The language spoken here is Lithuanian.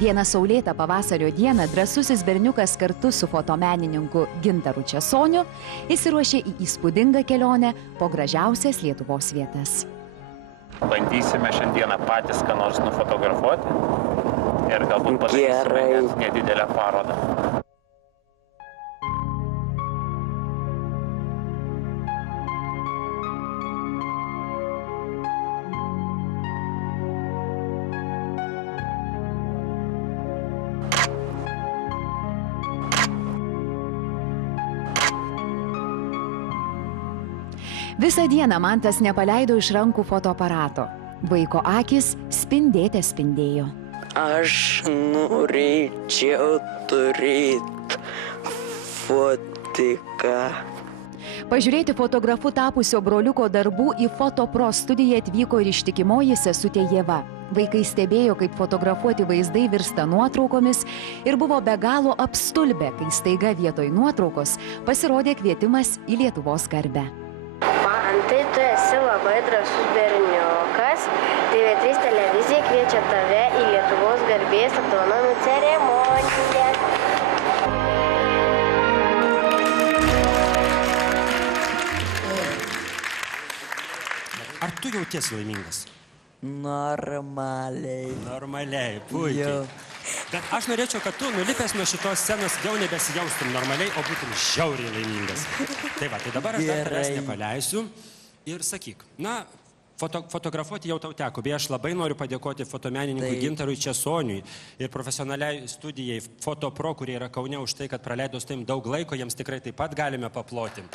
Vieną saulėtą pavasario dieną drąsusis berniukas kartu su fotomenininku Gintaru Česoniu įsiruošė į įspūdingą kelionę po gražiausias Lietuvos vietas. Bandysime šiandieną patys ką nors nufotografuoti ir galbūt padarysime net nedidelę parodą. Visą dieną Mantas nepaleido iš rankų fotoaparato. Vaiko akis spindėte spindėjo. Aš norėčiau turėti fotiką. Pažiūrėti fotografu tapusio broliuko darbų į Fotopro studiją atvyko ir ištikimoji sesutė Ieva. Vaikai stebėjo, kaip fotografuoti vaizdai virsta nuotraukomis ir buvo be galo apstulbę, kai staiga vietoj nuotraukos pasirodė kvietimas į Lietuvos garbę. Mantai, tu esi labai drąsus berniukas. TV3 televizija kviečia tave į Lietuvos garbės apdovanojimų ceremoniją. Ar tu jautiesi laimingas? Normaliai. Normaliai, puikiai. Bet aš norėčiau, kad tu, nulipęs nuo šitos scenos, jau nebesijaustum normaliai, o būtum žiauriai laimingas. Tai va, tai dabar aš dar tavęs nepaleisiu ir sakyk, na, fotografuoti jau tau teko, beje, aš labai noriu padėkoti fotomenininkui Gintarui Česoniui ir profesionaliai studijai Fotopro, kurie yra Kaune, už tai, kad praleido su tavim daug laiko, jiems tikrai taip pat galime paploti.